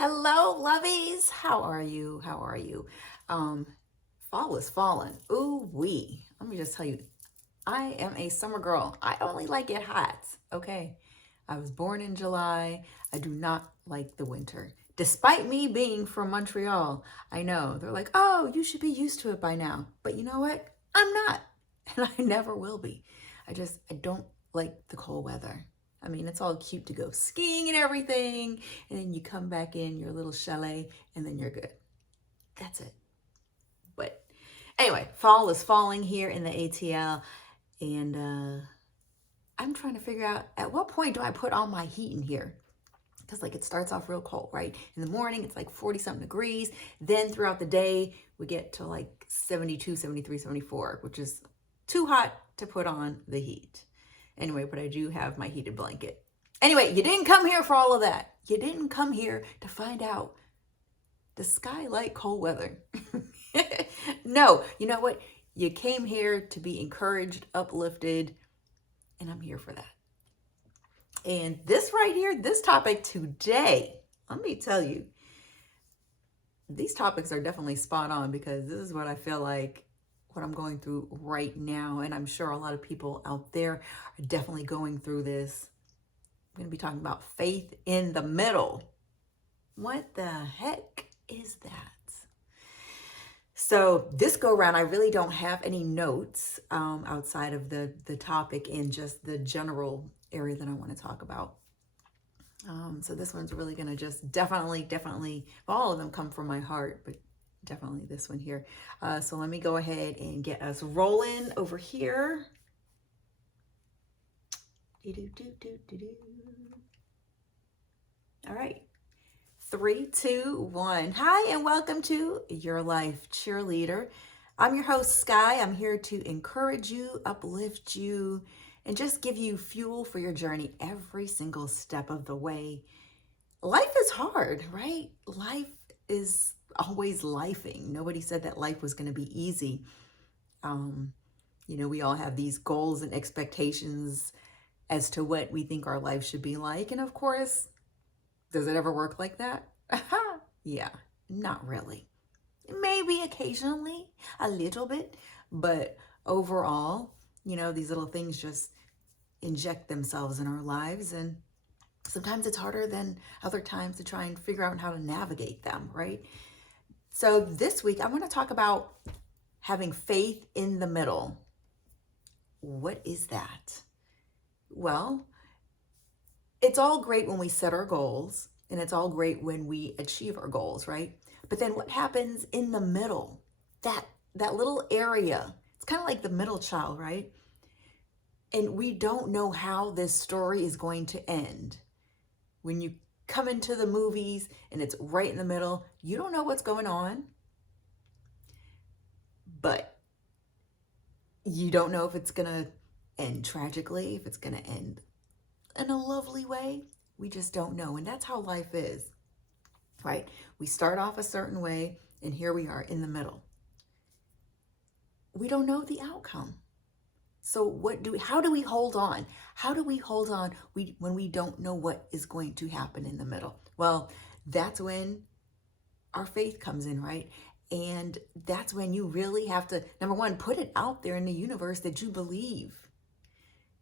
Hello, lovies. How are you? How are you? Um, Fall is falling. Ooh wee. Let me just tell you, I am a summer girl. I only like it hot. Okay. I was born in July. I do not like the winter. Despite me being from Montreal, I know they're like, oh, you should be used to it by now. But you know what? I'm not. And I never will be. I don't like the cold weather. I mean, it's all cute to go skiing and everything. And then you come back in your little chalet and then you're good. That's it. But anyway, fall is falling here in the ATL. And I'm trying to figure out at what point do I put on my heat in here? Because like it starts off real cold, right? In the morning, it's like 40 something degrees. Then throughout the day, we get to like 72, 73, 74, which is too hot to put on the heat. Anyway, but I do have my heated blanket. Anyway, you didn't come here for all of that. You didn't come here to find out the sky like cold weather. No, you know what? You came here to be encouraged, uplifted, and I'm here for that. And this right here, this topic today, let me tell you, these topics are definitely spot on because this is what I feel like what I'm going through right now. And I'm sure a lot of people out there are definitely going through this. I'm going to be talking about faith in the middle. What the heck is that? So this go round, I really don't have any notes outside of the topic and just the general area that I want to talk about. So this one's really going to just definitely, all of them come from my heart, but definitely this one here. So let me go ahead and get us rolling over here. All right. 3, 2, 1. Hi, and welcome to Your Life Cheerleader. I'm your host, Sky. I'm here to encourage you, uplift you, and just give you fuel for your journey every single step of the way. Life is hard, right? Life is always lifing. Nobody said that life was going to be easy. We all have these goals and expectations as to what we think our life should be like. And of course, does it ever work like that? Yeah, not really. Maybe occasionally, a little bit, but overall, these little things just inject themselves in our lives, and sometimes it's harder than other times to try and figure out how to navigate them, right? So this week, I want to talk about having faith in the middle. What is that? Well, it's all great when we set our goals, and it's all great when we achieve our goals, right? But then what happens in the middle? That little area, it's kind of like the middle child, right? And we don't know how this story is going to end. When you come into the movies and it's right in the middle, you don't know what's going on, but you don't know if it's going to end tragically, if it's going to end in a lovely way. We just don't know. And that's how life is, right? We start off a certain way, and here we are in the middle. We don't know the outcome. So how do we hold on? How do we hold on when we don't know what is going to happen in the middle? Well, that's when our faith comes in, right? And that's when you really have to, number one, put it out there in the universe that you believe,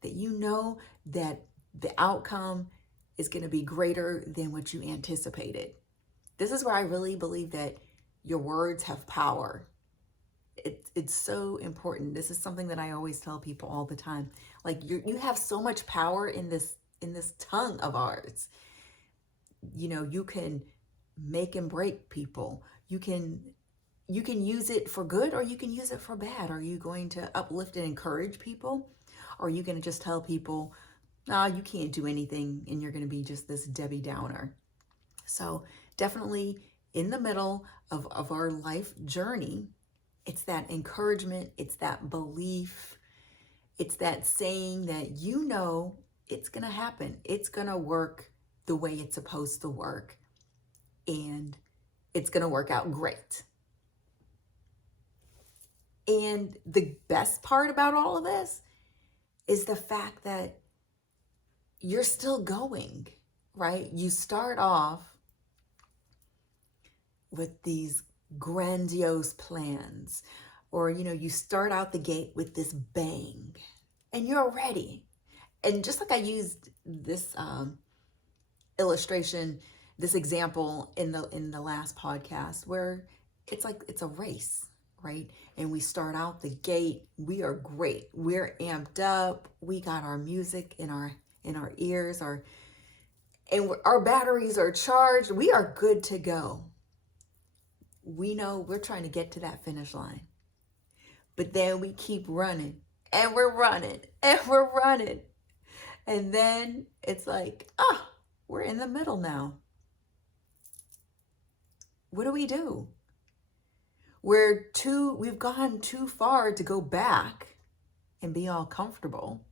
that you know that the outcome is going to be greater than what you anticipated. This is where I really believe that your words have power. It's so important. This is something that I always tell people all the time. Like you have so much power in this tongue of ours. You can make and break people. You can use it for good, or you can use it for bad. Are you going to uplift and encourage people? Or are you going to just tell people, no, you can't do anything, and you're going to be just this Debbie Downer? So definitely in the middle of our life journey, it's that encouragement, it's that belief, it's that saying that it's going to happen. It's going to work the way it's supposed to work, and it's going to work out great. And the best part about all of this is the fact that you're still going, right? You start off with these grandiose plans, or you start out the gate with this bang and you're ready. And just like I used this illustration, this example in the last podcast, where it's like it's a race, right? And we start out the gate, we are great, we're amped up, we got our music in our ears, our batteries are charged, we are good to go. We know we're trying to get to that finish line, but then we keep running and we're running and we're running, and then it's like, we're in the middle now. What do we do? We've gone too far to go back and be all comfortable,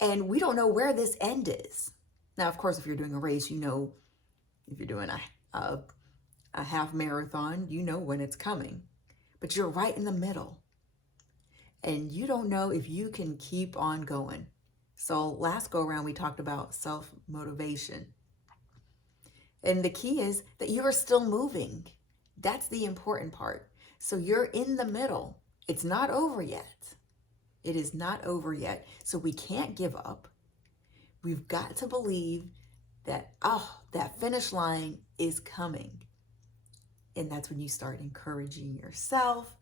and we don't know where this end is. Now, of course, if you're doing a race, if you're doing a half marathon, you know when it's coming, but you're right in the middle and you don't know if you can keep on going. So last go around, we talked about self-motivation. And the key is that you are still moving. That's the important part. So you're in the middle. It's not over yet. It is not over yet. So we can't give up. We've got to believe that, that finish line is coming. And that's when you start encouraging yourself.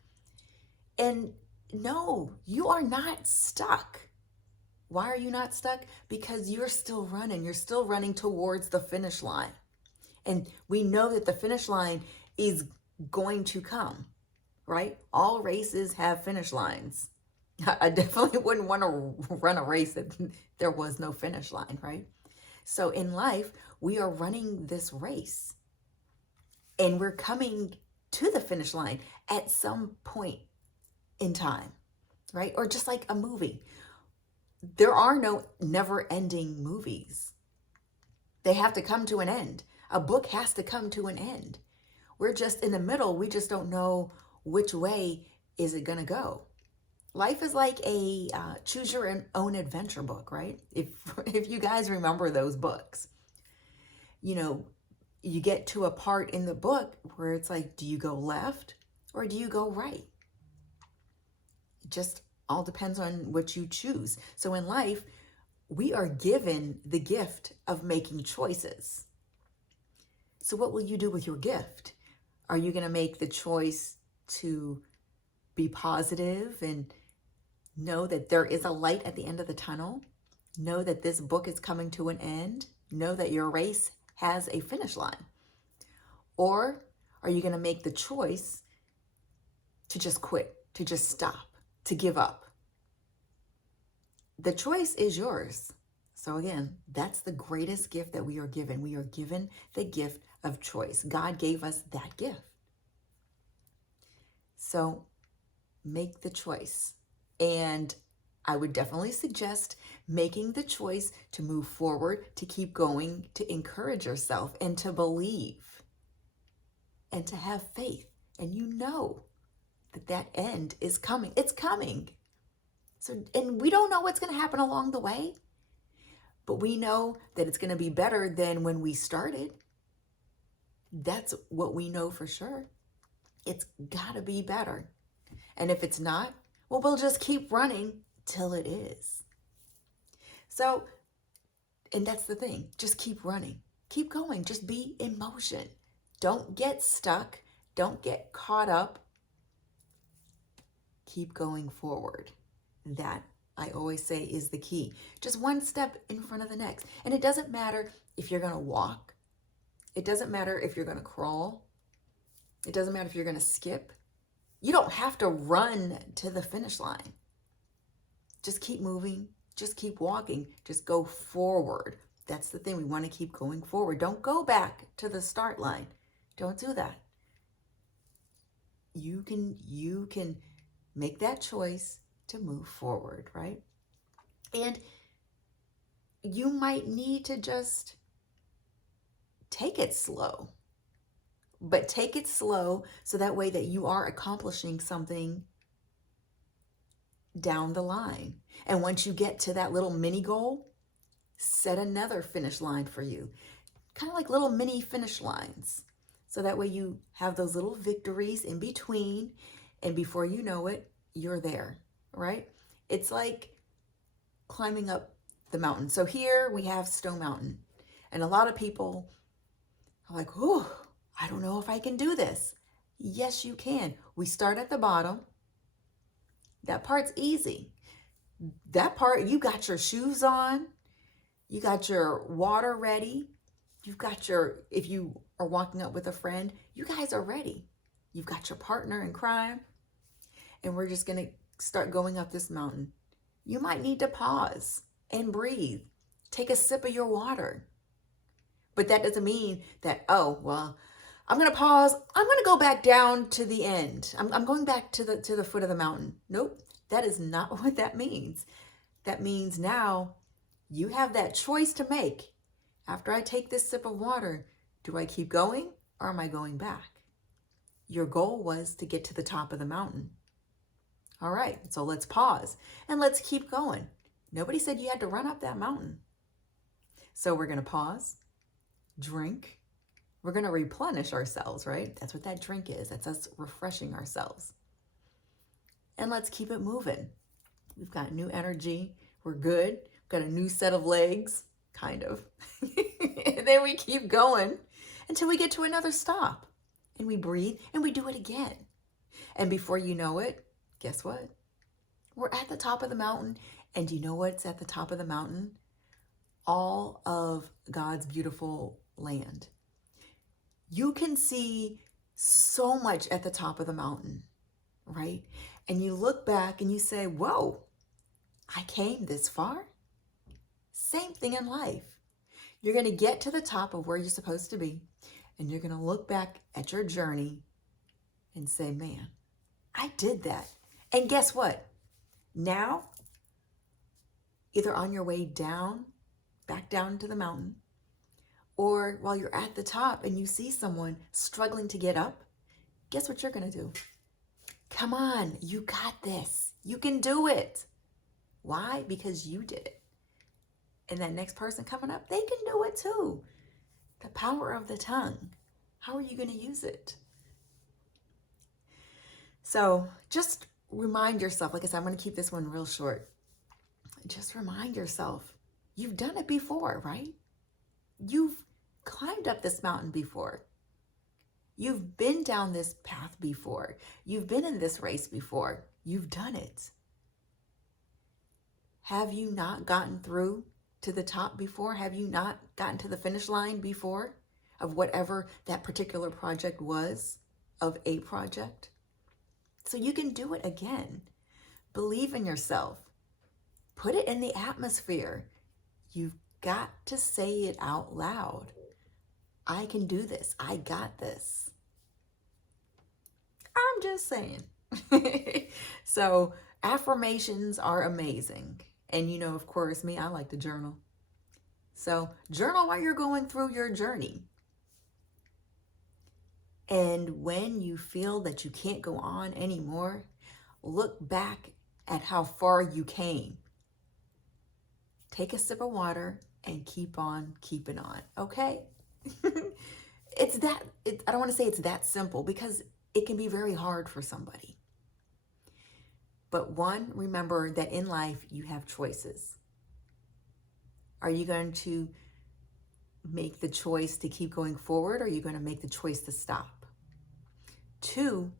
And no, you are not stuck. Why are you not stuck? Because you're still running. You're still running towards the finish line. And we know that the finish line is going to come, right? All races have finish lines. I definitely wouldn't want to run a race that there was no finish line, right? So in life, we are running this race and we're coming to the finish line at some point in time, right? Or just like a movie. There are no never-ending movies. They have to come to an end. A book has to come to an end. We're just in the middle. We just don't know which way is it going to go. Life is like a choose your own adventure book, right? If you guys remember those books, you get to a part in the book where it's like, do you go left or do you go right? It just all depends on what you choose. So in life, we are given the gift of making choices. So what will you do with your gift? Are you going to make the choice to be positive and know that there is a light at the end of the tunnel? Know that this book is coming to an end? Know that your race has a finish line? Or are you going to make the choice to just quit, to just stop, to give up? The choice is yours. So again, that's the greatest gift that we are given. We are given the gift of choice. God gave us that gift. So make the choice. And I would definitely suggest making the choice to move forward, to keep going, to encourage yourself, and to believe, and to have faith. And you know that end is coming. It's coming. So, and we don't know what's going to happen along the way, but we know that it's going to be better than when we started. That's what we know for sure. It's got to be better. And if it's not, well, we'll just keep running till it is. So, and that's the thing. Just keep running. Keep going. Just be in motion. Don't get stuck. Don't get caught up. Keep going forward. That, I always say, is the key. Just one step in front of the next. And it doesn't matter if you're going to walk. It doesn't matter if you're going to crawl. It doesn't matter if you're going to skip. You don't have to run to the finish line. Just keep moving. Just keep walking. Just go forward. That's the thing. We want to keep going forward. Don't go back to the start line. Don't do that. You can make that choice to move forward, right? And you might need to just take it slow. But take it slow so that way that you are accomplishing something down the line. And once you get to that little mini goal, set another finish line for you. Kind of like little mini finish lines. So that way you have those little victories in between, and before you know it, you're there, right? It's like climbing up the mountain. So here we have Stone Mountain, and a lot of people are like, oh, I don't know if I can do this. Yes, you can. We start at the bottom. That part's easy. That part, you got your shoes on, you got your water ready, you've got your, if you are walking up with a friend, you guys are ready. You've got your partner in crime, and we're just going to start going up this mountain. You might need to pause and breathe. Take a sip of your water. But that doesn't mean that, oh, well, I'm going to pause. I'm going to go back down to the end. I'm going back to the foot of the mountain. Nope, that is not what that means. That means now you have that choice to make. After I take this sip of water, do I keep going or am I going back? Your goal was to get to the top of the mountain. All right, so let's pause and let's keep going. Nobody said you had to run up that mountain. So we're going to pause, drink. We're going to replenish ourselves, right? That's what that drink is. That's us refreshing ourselves. And let's keep it moving. We've got new energy. We're good. We've got a new set of legs, kind of. And then we keep going until we get to another stop. And we breathe and we do it again. And before you know it, guess what? We're at the top of the mountain. And do you know what's at the top of the mountain? All of God's beautiful land. You can see so much at the top of the mountain, right? And you look back and you say, whoa, I came this far? Same thing in life. You're going to get to the top of where you're supposed to be, and you're going to look back at your journey and say, man, I did that. And guess what? Now, either on your way down, back down to the mountain, or while you're at the top and you see someone struggling to get up, guess what you're going to do? Come on, you got this. You can do it. Why? Because you did it. And that next person coming up, they can do it too. The power of the tongue. How are you going to use it? So just remind yourself, like I said, I'm going to keep this one real short. Just remind yourself, you've done it before, right? You've climbed up this mountain before. You've been down this path before. You've been in this race before. You've done it. Have you not gotten through to the top before? Have you not gotten to the finish line before of whatever that particular project was, of a project? So you can do it again. Believe in yourself. Put it in the atmosphere. You've got to say it out loud. I can do this. I got this. I'm just saying. So affirmations are amazing. And you know, of course, me, I like to journal. So journal while you're going through your journey. And when you feel that you can't go on anymore, look back at how far you came. Take a sip of water and keep on keeping on, okay? I don't want to say it's that simple, because it can be very hard for somebody. But one, remember that in life you have choices. Are you going to make the choice to keep going forward, or are you going to make the choice to stop? Two,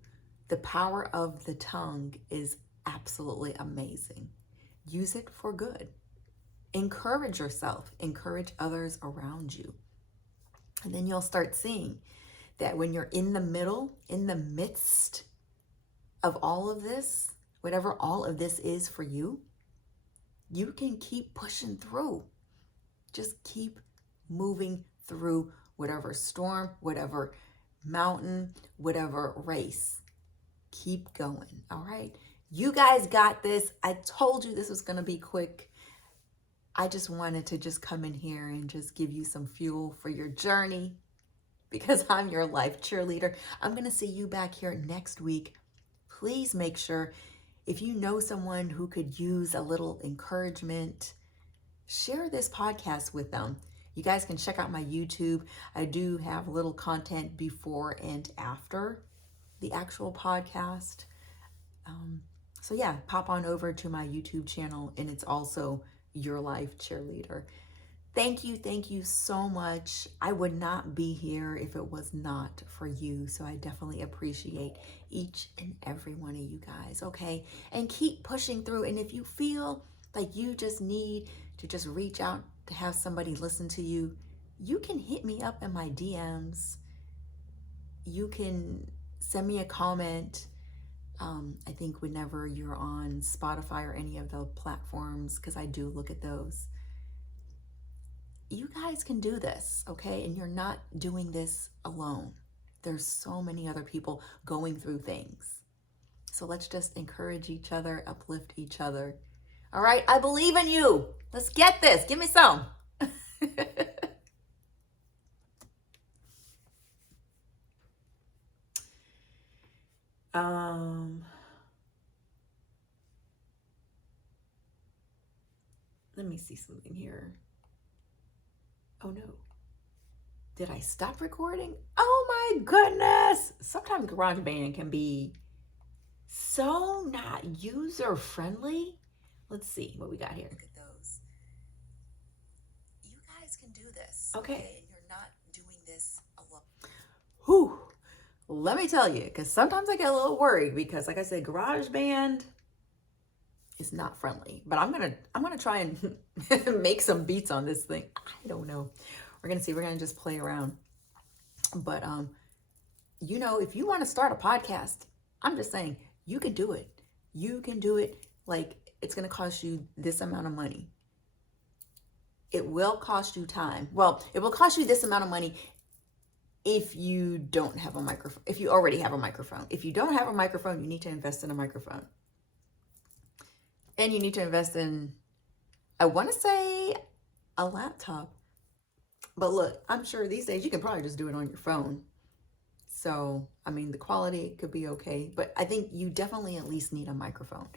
the power of the tongue is absolutely amazing. Use it for good. Encourage yourself. Encourage others around you. And then you'll start seeing that when you're in the middle, in the midst of all of this, whatever all of this is for you, you can keep pushing through. Just keep moving through whatever storm, whatever mountain, whatever race. Keep going, all right? You guys got this. I told you this was going to be quick. I just wanted to just come in here and just give you some fuel for your journey, because I'm your life cheerleader. I'm going to see you back here next week. Please make sure, if you know someone who could use a little encouragement, share this podcast with them. You guys can check out my YouTube. I do have little content before and after the actual podcast. So yeah, pop on over to my YouTube channel, and it's also Your Life Cheerleader. Thank you so much. I would not be here if it was not for you. So I definitely appreciate each and every one of you guys, okay? And keep pushing through. And if you feel like you just need to just reach out to have somebody listen to you, you can hit me up in my DMs. You can send me a comment. I think whenever you're on Spotify or any of the platforms, because I do look at those, you guys can do this, okay? And you're not doing this alone. There's so many other people going through things. So let's just encourage each other, uplift each other. All right, I believe in you. Let's get this. Give me some. Let me see something here. Oh no. Did I stop recording? Oh my goodness. Sometimes GarageBand can be so not user friendly. Let's see what we got here. Look at those. You guys can do this. Okay. And you're not doing this alone. Whew. Let me tell you, because sometimes I get a little worried because, like I said, GarageBand is not friendly. But I'm gonna try and make some beats on this thing. I don't know. We're gonna see. We're gonna just play around. But you know, if you want to start a podcast, I'm just saying you can do it. You can do it. Like, it's gonna cost you this amount of money. It will cost you time. Well, it will cost you this amount of money if you don't have a microphone. If you already have a microphone. If you don't have a microphone, you need to invest in a microphone. And you need to invest in, I want to say, a laptop. But look, I'm sure these days you can probably just do it on your phone. So, I mean, the quality could be okay. But I think you definitely at least need a microphone.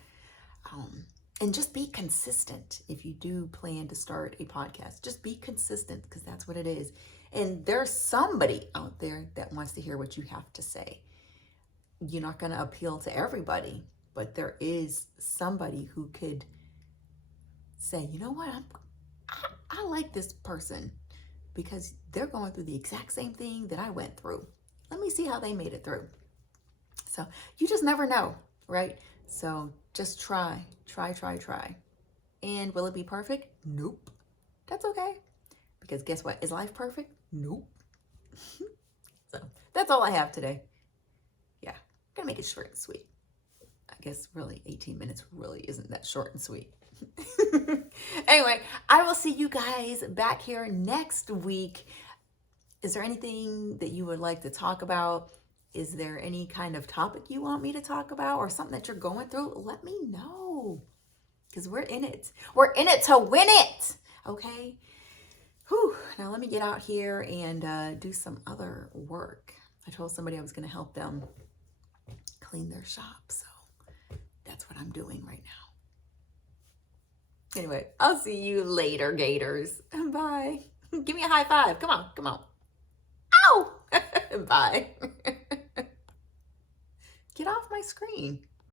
And just be consistent if you do plan to start a podcast. Just be consistent, because that's what it is. And there's somebody out there that wants to hear what you have to say. You're not going to appeal to everybody, but there is somebody who could say, you know what, I like this person because they're going through the exact same thing that I went through. Let me see how they made it through. So you just never know, right? So just try. And will it be perfect? Nope. That's okay. Because guess what? Is life perfect? Nope. So that's all I have today. Yeah, I'm gonna make it short and sweet. I guess really 18 minutes really isn't that short and sweet. Anyway, I will see you guys back here next week. Is there anything that you would like to talk about? Is there any kind of topic you want me to talk about or something that you're going through? Let me know, because we're in it. We're in it to win it, okay? Whew. Now let me get out here and do some other work. I told somebody I was going to help them clean their shop, so that's what I'm doing right now. Anyway, I'll see you later, Gators. Bye. Give me a high five. Come on. Ow! Bye. Get off my screen.